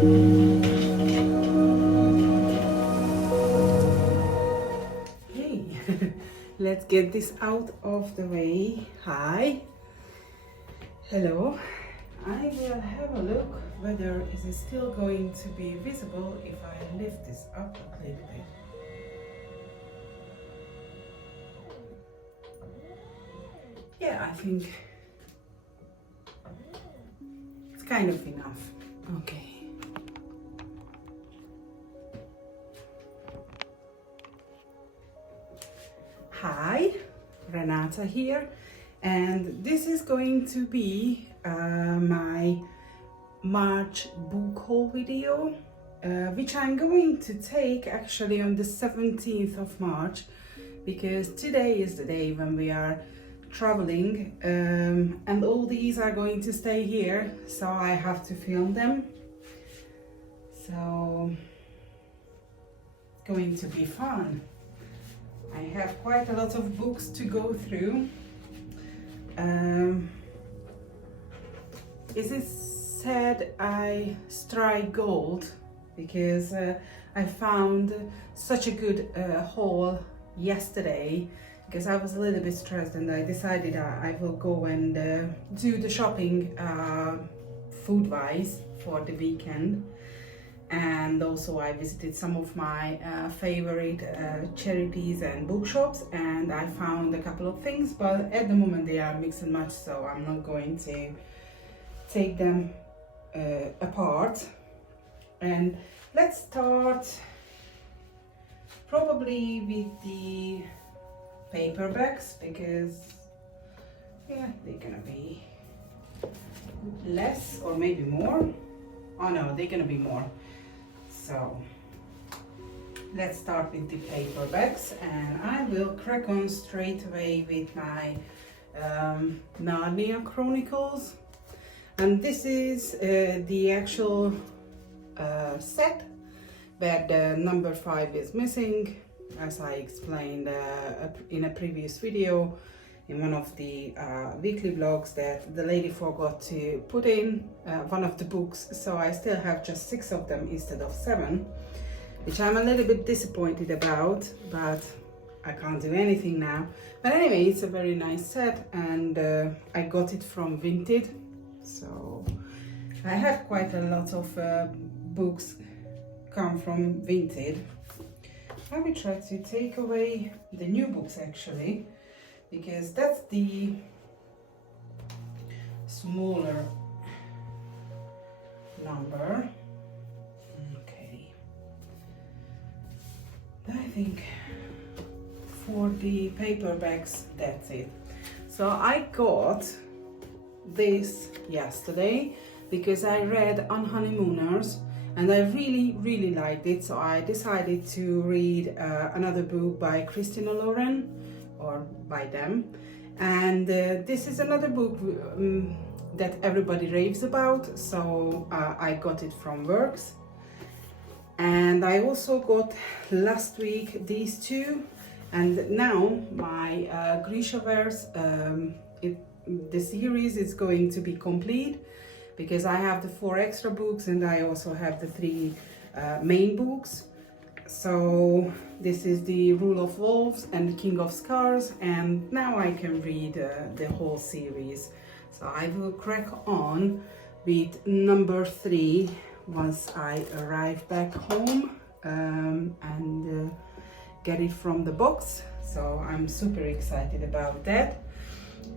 Hey, let's get this out of the way. Hi, hello. I will have a look whether it is still going to be visible if I lift this up a little bit. Yeah, I think it's kind of enough. Okay. Hi, Renata here, and this is going to be my March book haul video, which I'm going to take actually on the 17th of March, because today is the day when we are traveling, and all these are going to stay here, so I have to film them. So it's going to be fun. I have quite a lot of books to go through. Is it said I strike gold because I found such a good haul yesterday, because I was a little bit stressed and I decided I will go and do the shopping food-wise for the weekend. And also I visited some of my favorite charities and bookshops, and I found a couple of things, but at the moment they are mix and match, so I'm not going to take them apart. And let's start probably with the paperbacks, because yeah, they're gonna be less or maybe more. Oh no, they're gonna be more. So let's start with the paperbacks, and I will crack on straight away with my Narnia Chronicles. And this is the actual set, but number 5 is missing, as I explained in a previous video in one of the weekly vlogs, that the lady forgot to put in one of the books, so I still have just 6 of them instead of 7, which I'm a little bit disappointed about, but I can't do anything now. But anyway, it's a very nice set, and I got it from Vinted, so I have quite a lot of books come from Vinted. I will try to take away the new books actually, because that's the smaller number. Okay, I think for the paperbacks that's it. So I got this yesterday because I read On Honeymooners and I really liked it, so I decided to read another book by Christina Lauren, or by them, and this is another book that everybody raves about, so I got it from Works. And I also got last week these two, and now my Grishaverse, the series is going to be complete, because I have the 4 extra books and I also have the 3 main books. So this is the Rule of Wolves and King of Scars, and now I can read the whole series. So I will crack on with number 3 once I arrive back home and get it from the box. So I'm super excited about that.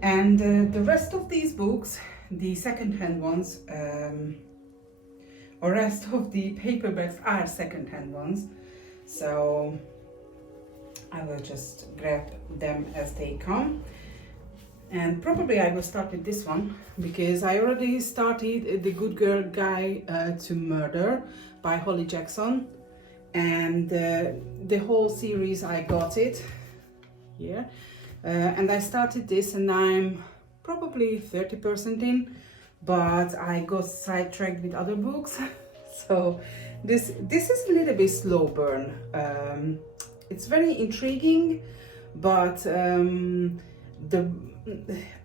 And the rest of these books, the second-hand ones, or rest of the paperbacks are second-hand ones. So I will just grab them as they come, and probably I will start with this one because I already started The Good Girl Guide to Murder by Holly Jackson, and the whole series I got it here, and I started this and I'm probably 30% in, but I got sidetracked with other books. So this is a little bit slow burn. It's very intriguing, but the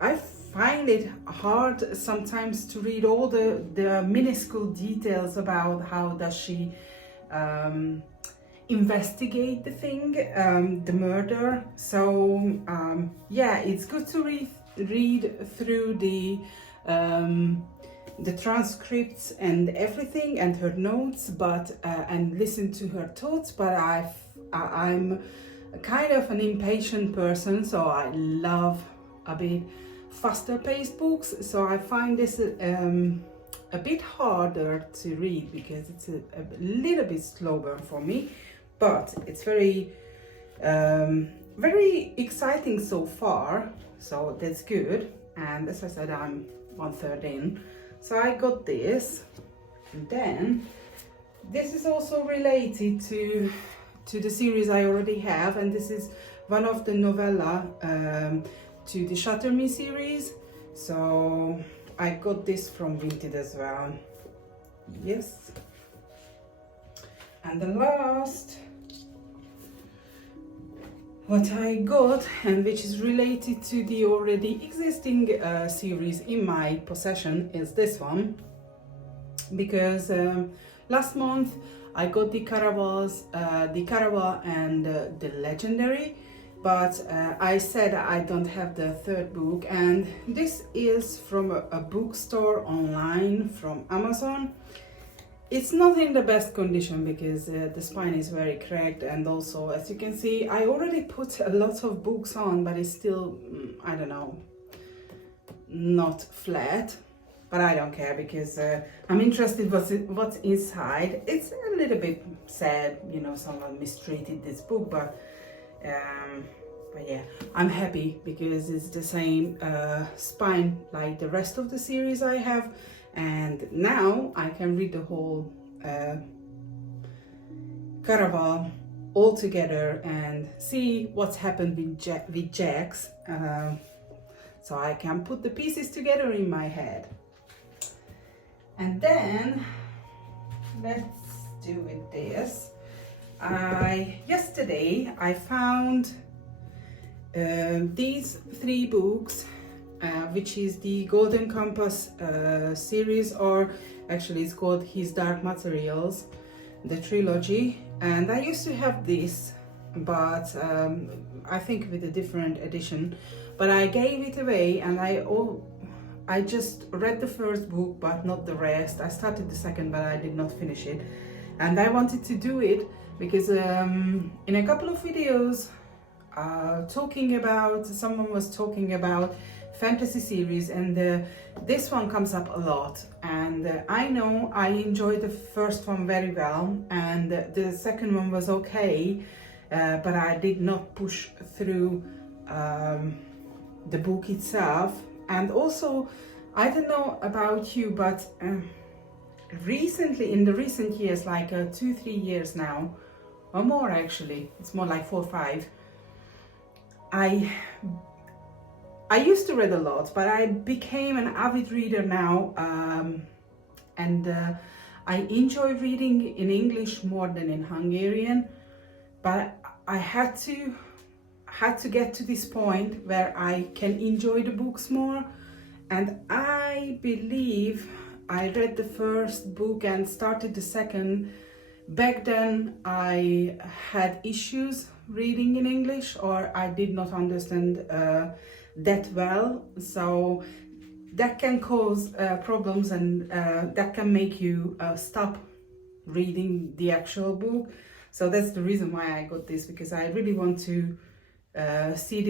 I find it hard sometimes to read all the minuscule details about how does she investigate the thing, the murder. So yeah, it's good to read through the transcripts and everything and her notes, but and listen to her thoughts. But I'm kind of an impatient person, so I love a bit faster paced books. So I find this a bit harder to read because it's a little bit slower for me, but it's very very exciting so far, so that's good. And as I said, I'm 1/3 in, so I got this. And then this is also related to the series I already have, and this is one of the novella to the Shatter Me series. So I got this from Vinted as well. Yes. And the last what I got, and which is related to the already existing series in my possession, is this one, because last month I got the Caraval and the Legendary, but I said I don't have the third book, and this is from a bookstore online from Amazon. It's not in the best condition because the spine is very cracked, and also, as you can see, I already put a lot of books on, but it's still, I don't know, not flat. But I don't care because I'm interested what's inside. It's a little bit sad, you know, someone mistreated this book, but yeah, I'm happy because it's the same spine like the rest of the series I have. And now I can read the whole Caraval all together and see what's happened with Jax. So I can put the pieces together in my head. And then let's do with this. Yesterday I found these 3 books, which is the Golden Compass series, or actually it's called His Dark Materials, the trilogy. And I used to have this, but I think with a different edition, but I gave it away, and I just read the first book but not the rest. I started the second but I did not finish it, and I wanted to do it because in a couple of videos someone was talking about fantasy series, and this one comes up a lot, and I know I enjoyed the first one very well, and the second one was okay, but I did not push through the book itself. And also, I don't know about you, but recently, in the recent years, like 2-3 years now, or more actually, it's more like 4 or 5, I used to read a lot, but I became an avid reader now, and I enjoy reading in English more than in Hungarian, but I had to get to this point where I can enjoy the books more. And I believe I read the first book and started the second. Back then I had issues reading in English, or I did not understand that well, so that can cause problems, and that can make you stop reading the actual book. So that's the reason why I got this, because I really want to see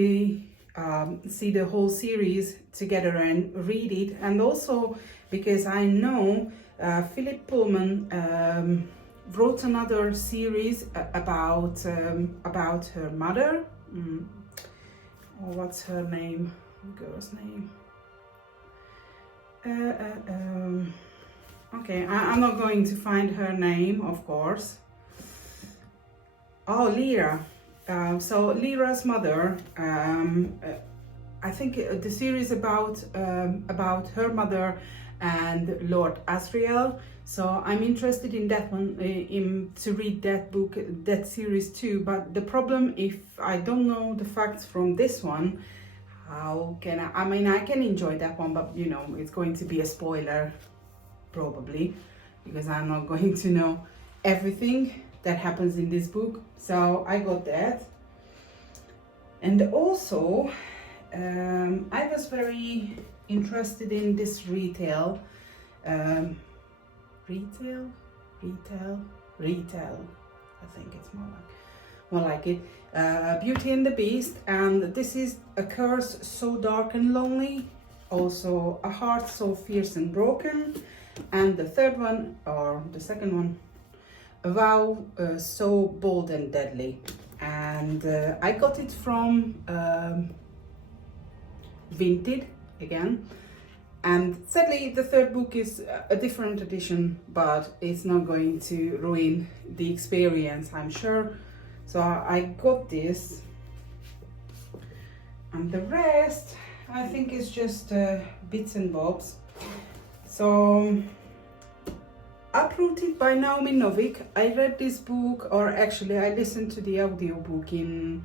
the whole series together and read it. And also because I know Philip Pullman wrote another series about her mother. What's her name? The girl's name? Okay, I'm not going to find her name, of course. Oh, Lyra. So Lyra's mother, I think the series about her mother and Lord Asriel. So I'm interested in that one, to read that book, that series too. But the problem, if I don't know the facts from this one, how can I mean, I can enjoy that one, but you know, it's going to be a spoiler probably, because I'm not going to know everything that happens in this book. So I got that. And also I was very interested in this retail, I think it's more like it, Beauty and the Beast. And this is A Curse So Dark and Lonely, also A Heart So Fierce and Broken, and the third one, or the second one, A Vow So Bold and Deadly. And I got it from Vinted again. And sadly, the third book is a different edition, but it's not going to ruin the experience, I'm sure. So I got this, and the rest I think is just bits and bobs. So Uprooted by Naomi Novik. I read this book, or actually I listened to the audiobook in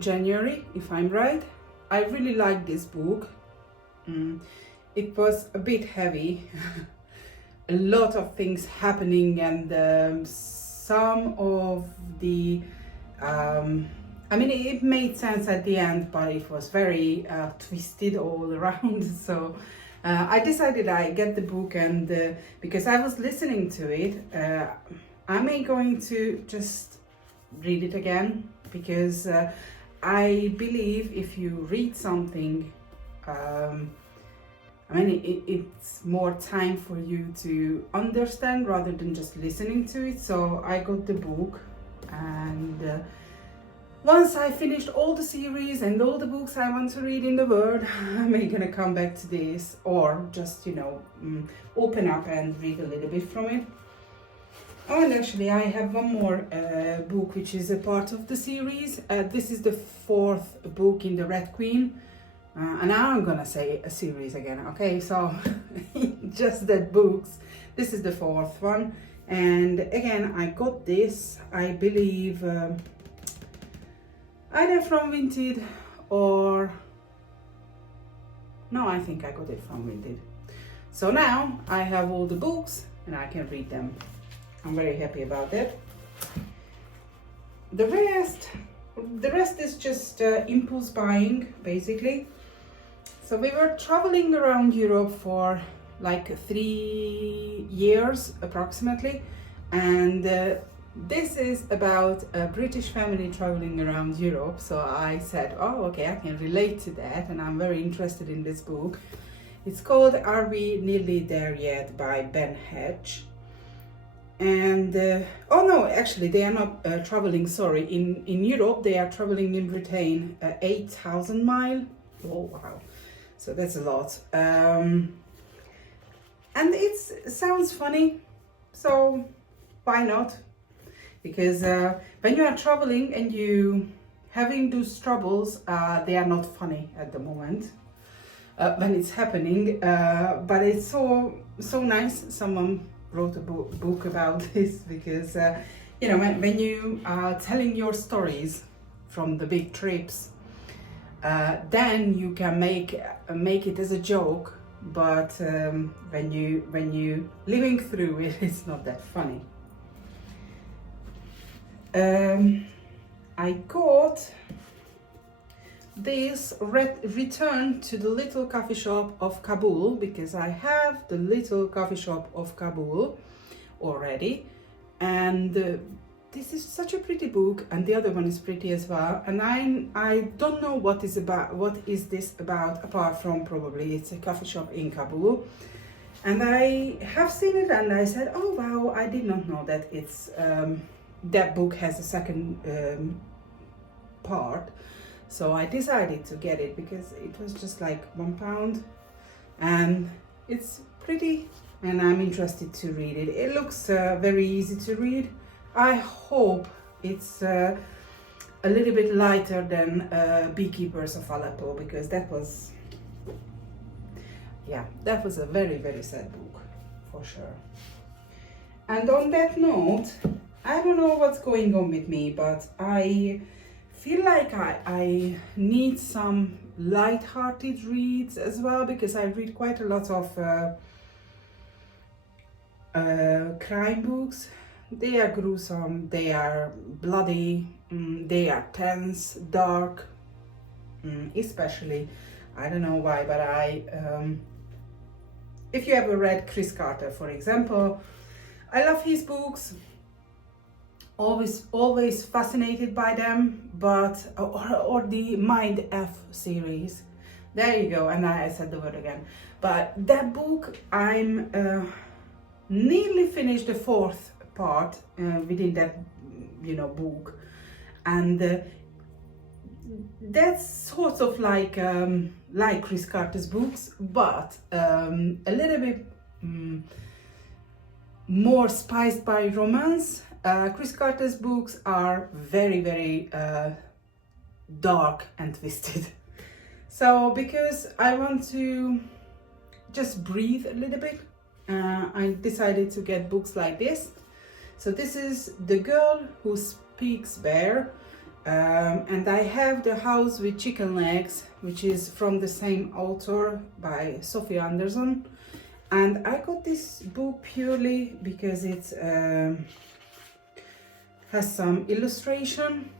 January, if I'm right. I really like this book. It was a bit heavy, a lot of things happening, and some of the, I mean, it made sense at the end, but it was very twisted all around. So I decided I get the book, and because I was listening to it, I'm going to just read it again, because I believe if you read something, I mean, it's more time for you to understand rather than just listening to it. So I got the book, and once I finished all the series and all the books I want to read in the world, I'm gonna come back to this, or just, you know, open up and read a little bit from it. Oh, and actually I have one more book which is a part of the series. This is the fourth book in the Red Queen. And now I'm gonna say a series again, okay? So just that books. This is the fourth one. And again, I got this, I believe, either from Vinted or... No, I think I got it from Vinted. So now I have all the books and I can read them. I'm very happy about that. The rest is just impulse buying, basically. So we were traveling around Europe for like 3 years approximately, and this is about a British family traveling around Europe. So I said, oh, okay, I can relate to that, and I'm very interested in this book. It's called Are We Nearly There Yet by Ben Hedge. And oh no, actually they are not traveling, sorry, in Europe. They are traveling in Britain 8,000 miles. Oh wow, so that's a lot. And it sounds funny, so why not? Because when you are traveling and you having those troubles, they are not funny at the moment when it's happening, but it's so nice someone wrote a book about this, because you know, when you are telling your stories from the big trips, then you can make it as a joke, but when you living through it, it's not that funny. I got this Return to the Little Coffee Shop of Kabul, because I have the Little Coffee Shop of Kabul already, and this is such a pretty book, and the other one is pretty as well. And I don't know what is this about, apart from probably it's a coffee shop in Kabul. And I have seen it, and I said, oh wow, I did not know that it's that book has a second part. So I decided to get it because it was just like £1, and it's pretty, and I'm interested to read it. It looks very easy to read. I hope it's a little bit lighter than Beekeepers of Aleppo, because that was a very, very sad book for sure. And on that note, I don't know what's going on with me, but I feel like I need some light-hearted reads as well, because I read quite a lot of crime books. They are gruesome, they are bloody, they are tense, dark, especially, I don't know why, but if you ever read Chris Carter, for example, I love his books, always fascinated by them, but, or the Mind F series, there you go, and I said the word again, but that book, I'm nearly finished the fourth part within that, you know, book, and that's sort of like Chris Carter's books, but a little bit more spiced by romance. Chris Carter's books are very, very dark and twisted. So because I want to just breathe a little bit, I decided to get books like this. So this is The Girl Who Speaks Bear, and I have The House with Chicken Legs, which is from the same author by Sophie Anderson. And I got this book purely because it has some illustration,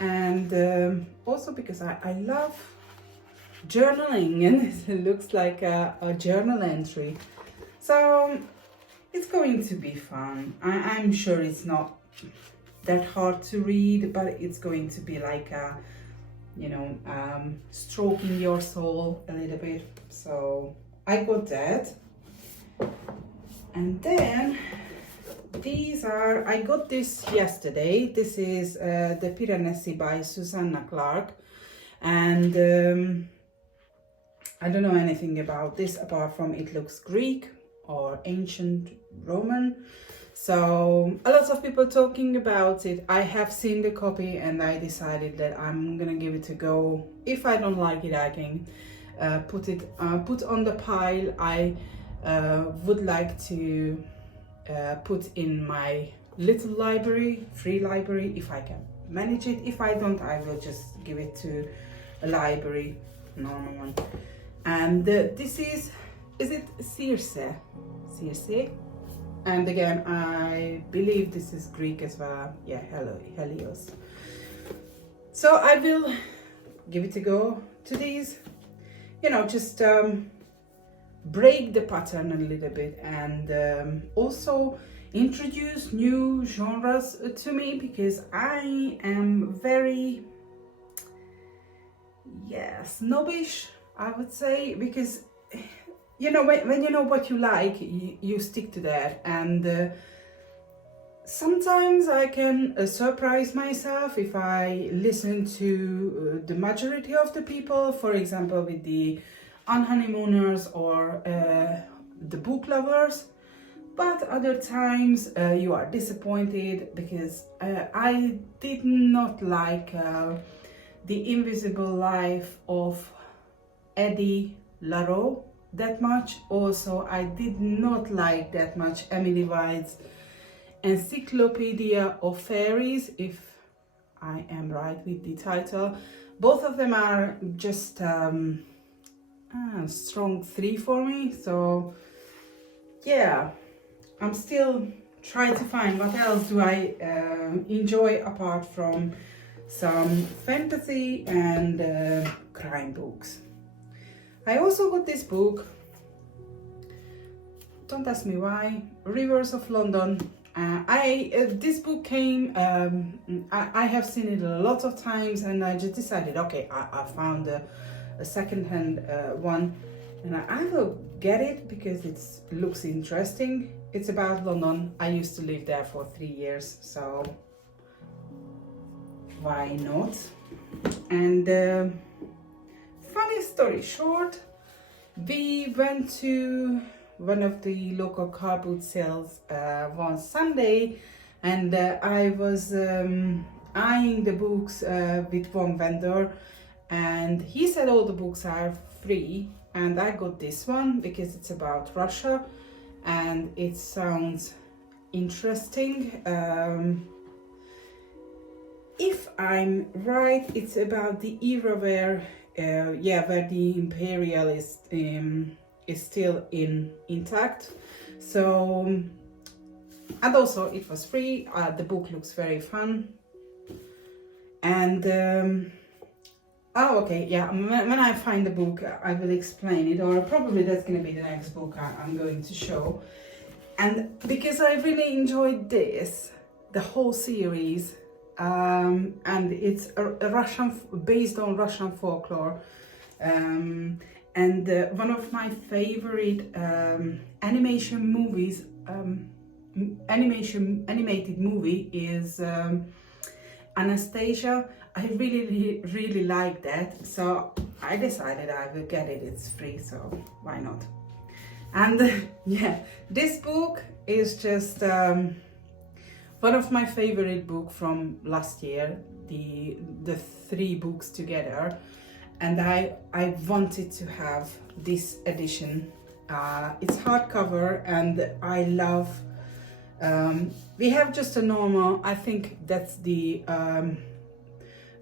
and also because I love journaling, and it looks like a journal entry. So it's going to be fun. I'm sure it's not that hard to read, but it's going to be like a, you know, stroking your soul a little bit. So I got that. And then these are, I got this yesterday. This is the Piranesi by Susanna Clark, and I don't know anything about this apart from it looks Greek or ancient Roman. So a lot of people talking about it. I have seen the copy and I decided that I'm gonna give it a go. If I don't like it, I can put on the pile. I would like to put in my little library, free library, if I can manage it. If I don't, I will just give it to a library, normal one. And this is it Circe? Circe? And again, I believe this is Greek as well. Yeah, Helios. So I will give it a go to these, you know, just break the pattern a little bit, and also introduce new genres to me, because I am very, snobbish, I would say, because you know, when you know what you like, you stick to that, and sometimes I can surprise myself if I listen to the majority of the people, for example with the unhoneymooners or the book lovers, but other times you are disappointed, because I did not like The Invisible Life of Eddie LaRoe that much. Also, I did not like that much Emily White's Encyclopedia of Fairies, if I am right with the title. Both of them are just strong 3 for me. So yeah, I'm still trying to find what else do I enjoy apart from some fantasy and crime books. I also got this book, don't ask me why, Rivers of London. This book came, I have seen it a lot of times, and I just decided, okay, I found a second-hand one, and I will get it because it looks interesting. It's about London. I used to live there for 3 years, so why not? And funny story short, we went to one of the local car boot sales one Sunday, and I was eyeing the books with one vendor, and he said all the books are free, and I got this one because it's about Russia and it sounds interesting. if I'm right, it's about the era where, where the imperialist is still intact. So, and also it was free. The book looks very fun. And oh, okay, yeah. When I find the book, I will explain it, or probably that's going to be the next book I'm going to show. And because I really enjoyed this, the whole series, and it's a Russian, based on Russian folklore, and one of my favorite animated movie is Anastasia. I really like that, so I decided I will get it. It's free, so why not? And yeah, this book is just one of my favorite books from last year, the 3 books together, and I wanted to have this edition. It's hardcover, and I love. We have just a normal. I think that's the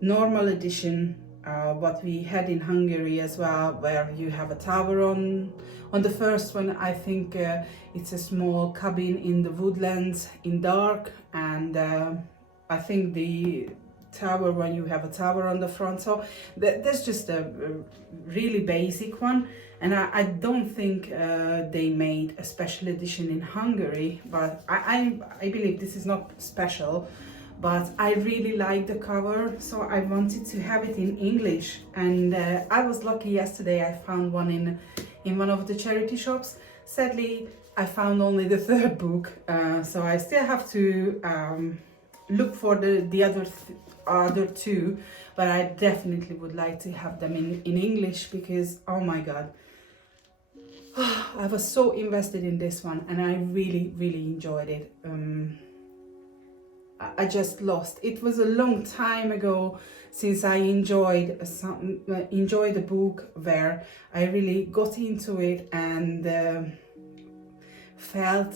normal edition. What we had in Hungary as well, where you have a tower on the first one. I think it's a small cabin in the woodlands in dark, and I think the tower, when you have a tower on the front. So that's just a really basic one, and I don't think they made a special edition in Hungary, but I believe this is not special. But I really like the cover, so I wanted to have it in English. And I was lucky yesterday, I found one in one of the charity shops. Sadly, I found only the 3rd book, so I still have to look for the other 2, but I definitely would like to have them in English, because oh my god, I was so invested in this one, and I really enjoyed it. I just lost. It was a long time ago since I enjoyed a book where I really got into it and felt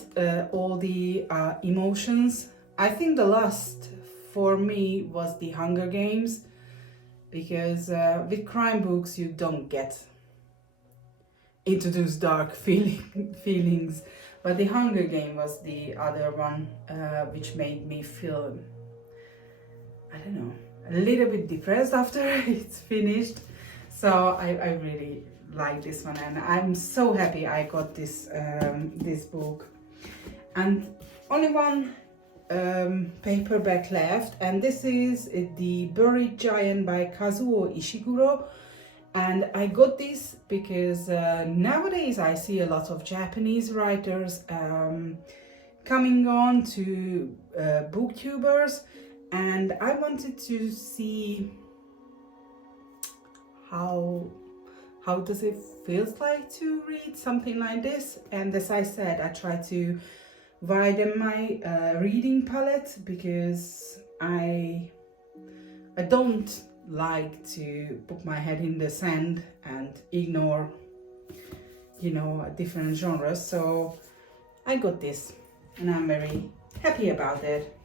all the emotions. I think the last for me was the Hunger Games, because with crime books you don't get into those dark feelings. But the Hunger Game was the other one which made me feel, I don't know, a little bit depressed after it's finished. So I really like this one, and I'm so happy I got this this book. And only one paperback left, and this is The Buried Giant by Kazuo Ishiguro. And I got this because nowadays I see a lot of Japanese writers coming on to booktubers, and I wanted to see how does it feels like to read something like this. And as I said, I try to widen my reading palette, because I don't like to put my head in the sand and ignore, you know, different genres. So I got this, and I'm very happy about it.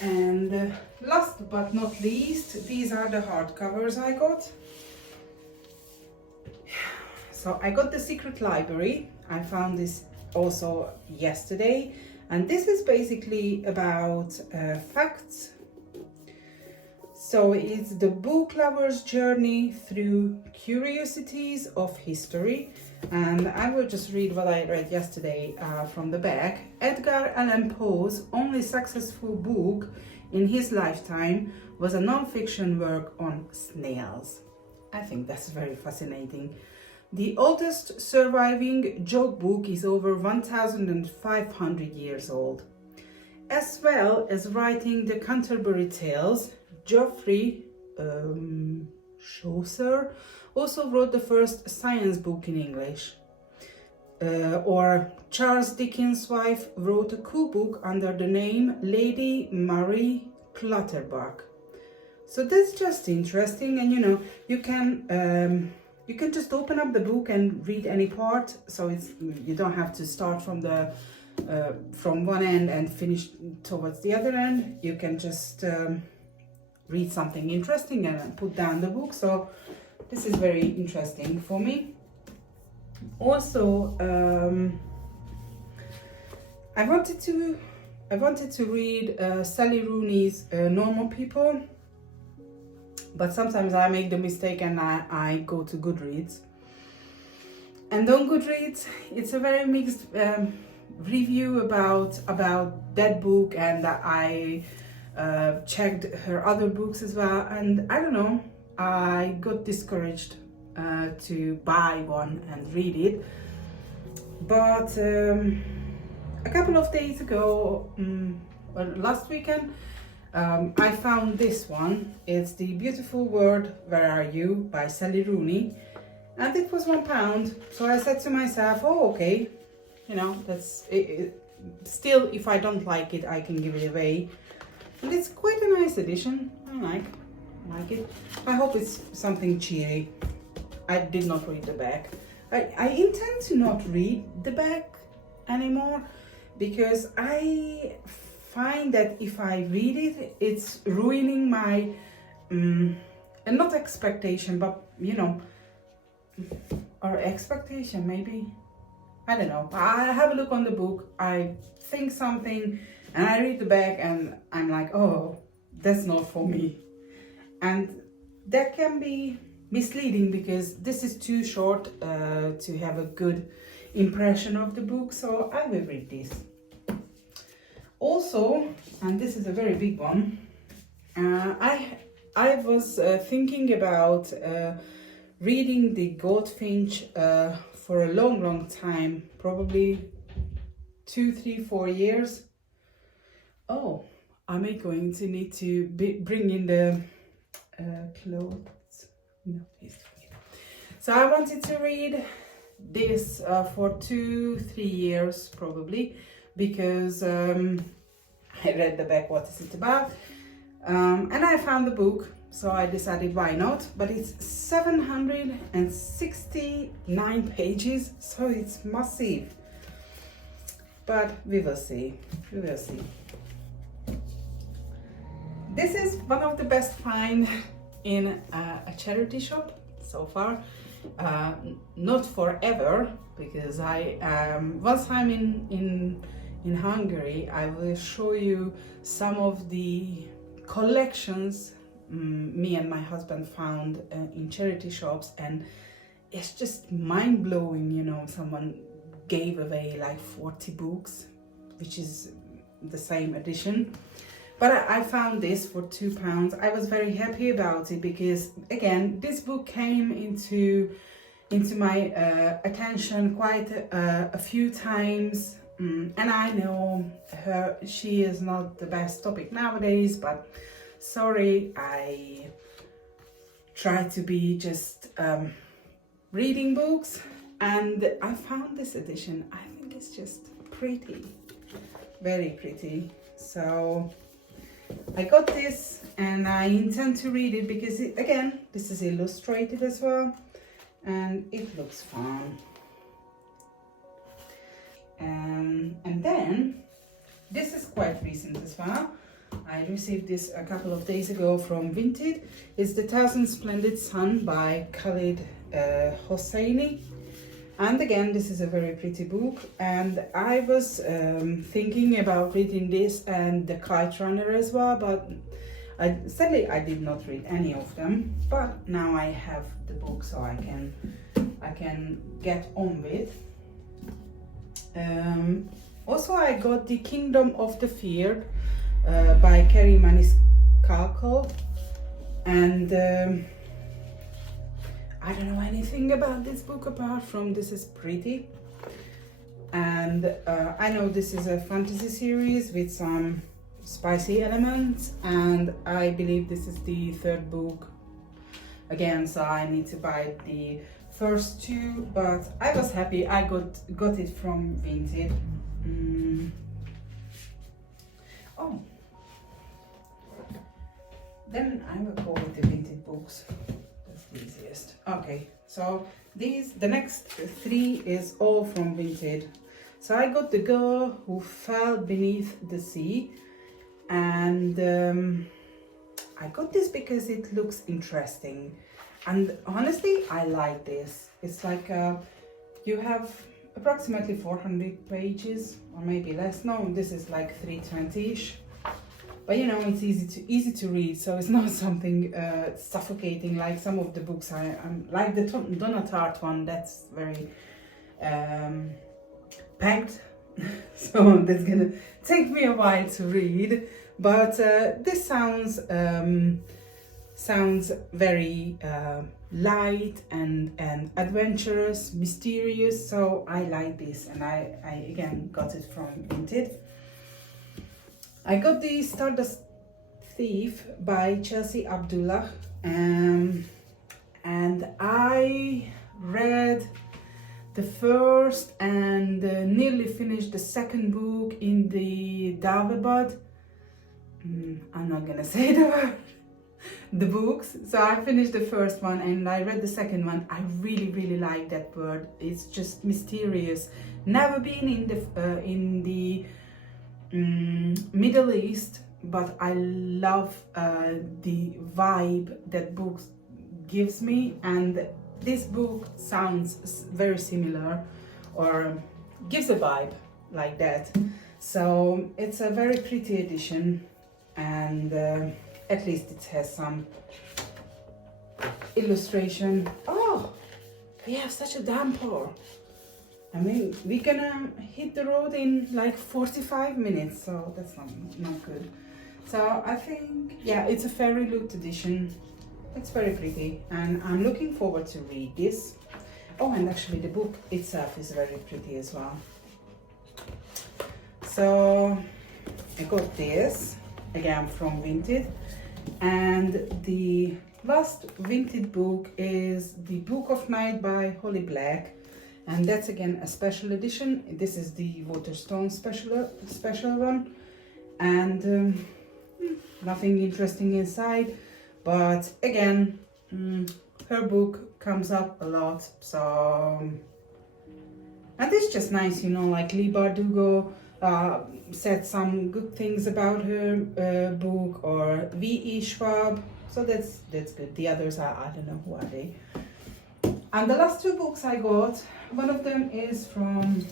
And last but not least, these are the hardcovers I got. So I got The Secret Library. I found this also yesterday, and this is basically about facts. So it's the book lover's journey through curiosities of history. And I will just read what I read yesterday from the back. Edgar Allan Poe's only successful book in his lifetime was a non-fiction work on snails. I think that's very fascinating. The oldest surviving joke book is over 1,500 years old. As well as writing the Canterbury Tales, Geoffrey Chaucer also wrote the first science book in English. Or Charles Dickens' wife wrote a cool book under the name Lady Mary Clutterbuck. So that's just interesting, and you know, you can just open up the book and read any part. So you don't have to start from the from one end and finish towards the other end. You can just read something interesting and put down the book. So this is very interesting for me. Also, I wanted to read Sally Rooney's Normal People, but sometimes I make the mistake and I go to Goodreads. And on Goodreads, it's a very mixed review about that book, and I checked her other books as well, and I don't know, I got discouraged to buy one and read it. But a couple of days ago, well, last weekend, I found this one. It's The Beautiful World, Where Are You by Sally Rooney, and it was £1. So I said to myself, oh, okay, you know, that's it. Still, if I don't like it, I can give it away. And it's quite a nice edition. I like it. I hope it's something cheery. I did not read the back. I intend to not read the back anymore, because I find that if I read it, it's ruining my and not expectation, but you know, or expectation maybe, I don't know. I have a look on the book, I think something, and I read the back and I'm like, oh, that's not for me. And that can be misleading, because this is too short to have a good impression of the book. So I will read this. Also, and this is a very big one, I was thinking about reading The Goldfinch for a long time, probably 2, 3, 4 years. Oh, am I going to need to bring in the clothes? No, please. So I wanted to read this for 2, 3 years probably, because I read the back, what is it about, and I found the book, so I decided why not. But it's 769 pages, so it's massive, but we will see. This is one of the best finds in a charity shop so far. Not forever, because I once I'm in Hungary, I will show you some of the collections me and my husband found in charity shops, and it's just mind-blowing. You know, someone gave away like 40 books, which is the same edition. But I found this for £2. I was very happy about it, because again, this book came into my attention quite a few times, and I know she is not the best topic nowadays, but sorry, I try to be just reading books, and I found this edition. I think it's just pretty, very pretty. So I got this and I intend to read it, because again, this is illustrated as well, and it looks fun. And then this is quite recent as well. I received this a couple of days ago from Vinted. It's The Thousand Splendid Sun by Khalid Hosseini. And again, this is a very pretty book, and I was thinking about reading this and The Kite Runner as well, but sadly I did not read any of them. But now I have the book, so I can get on with. Also, I got The Kingdom of the Feared by Kerry Maniscalco, and I don't know anything about this book apart from this is pretty. And I know this is a fantasy series with some spicy elements, and I believe this is the 3rd book again, so I need to buy the first 2, but I was happy I got it from Vinted. Oh, then I will go with the Vinted books. Easiest. Okay, so the next 3 is all from Vinted. So I got The Girl Who Fell Beneath the Sea, and I got this because it looks interesting, and honestly I like this. It's like you have approximately 400 pages, or maybe less. No, this is like 320-ish. But you know, it's easy to read, so it's not something suffocating like some of the books. I'm like the Donna Tartt one. That's very packed, so that's gonna take me a while to read. But this sounds very light and adventurous, mysterious. So I like this, and I again got it from Vinted. I got the Stardust Thief by Chelsea Abdullah, and I read the first and nearly finished the second book in the Davabad. I'm not gonna say the books. So I finished the first one and I read the second one. I really like that word. It's just mysterious. Never been in the Middle East, but I love the vibe that book gives me, and this book sounds very similar, or gives a vibe like that. So it's a very pretty edition, and at least it has some illustration. Oh, we have such a damper. I mean, we're gonna hit the road in like 45 minutes, so that's not good. So I think, yeah, it's a fairy loot edition. It's very pretty, and I'm looking forward to read this. Oh, and actually the book itself is very pretty as well. So I got this again from Vinted, and the last Vinted book is The Book of Night by Holly Black. And that's again a special edition. This is the Waterstone special one, and nothing interesting inside. But again, her book comes up a lot. So, and it's just nice, you know. Like Leigh Bardugo said some good things about her book, or V.E. Schwab. So that's good. The others are, I don't know, who are they. And the last two books I got, one of them is from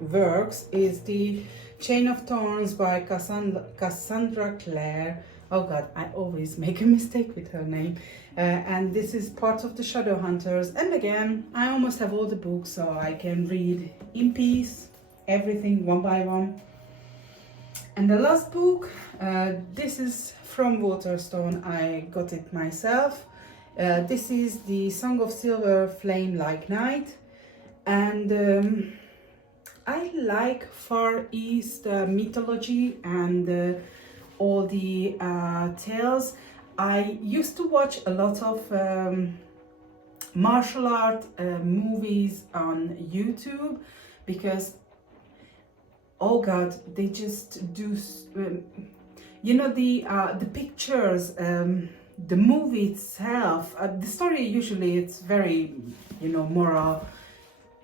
Works, is the Chain of Thorns by Cassandra Clare. Oh God, I always make a mistake with her name. And this is part of the Shadowhunters. And again, I almost have all the books, so I can read in peace, everything one by one. And the last book, this is from Waterstone. I got it myself. This is the Song of Silver Flame Like Night, and I like Far East mythology and all the tales. I used to watch a lot of martial art movies on YouTube, because oh God, they just do, you know, the pictures. The movie itself, the story usually it's very, you know, moral.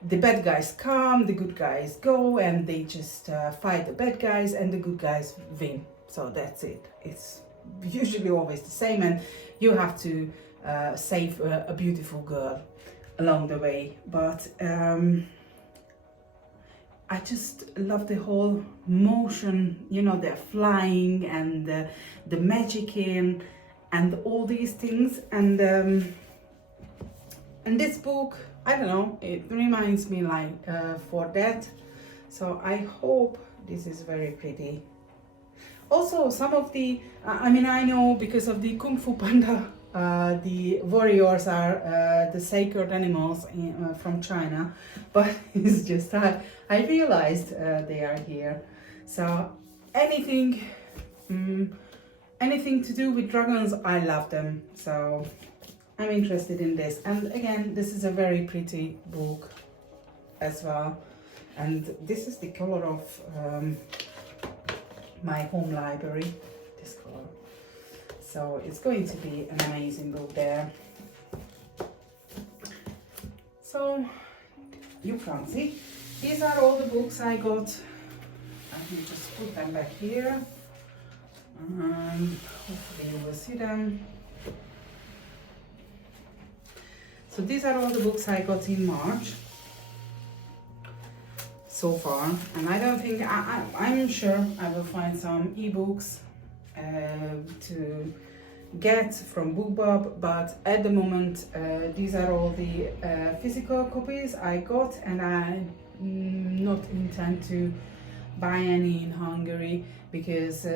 The bad guys come, the good guys go, and they just fight the bad guys, and the good guys win. So that's it. It's usually always the same, and you have to save a beautiful girl along the way. But I just love the whole motion, you know, they're flying, and the magic in, and all these things, and this book, I don't know, it reminds me like for that. So I hope this is very pretty. Also, some of the, I mean, I know because of the Kung Fu Panda, the warriors are the sacred animals from China, but it's just I realized they are here. So anything to do with dragons, I love them. So I'm interested in this. And again, this is a very pretty book as well. And this is the color of my home library, this color. So it's going to be an amazing book there. So you can't see. These are all the books I got. I will just put them back here. Hopefully you will see them. So these are all the books I got in March so far, and I don't think, I'm sure I will find some ebooks to get from BookBub, but at the moment these are all the physical copies I got, and I not intend to buy any in Hungary because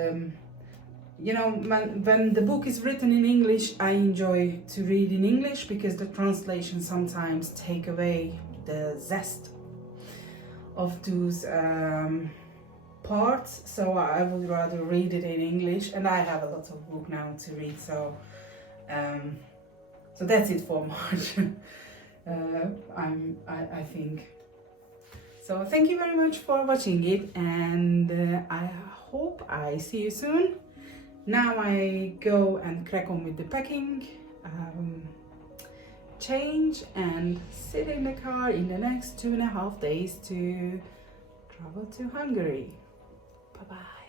you know, when the book is written in English, I enjoy to read in English because the translation sometimes take away the zest of those parts, so I would rather read it in English, and I have a lot of book now to read, so so that's it for March. I think. So thank you very much for watching it, and I hope I see you soon. Now I go and crack on with the packing, change and sit in the car in the next 2.5 days to travel to Hungary. Bye bye.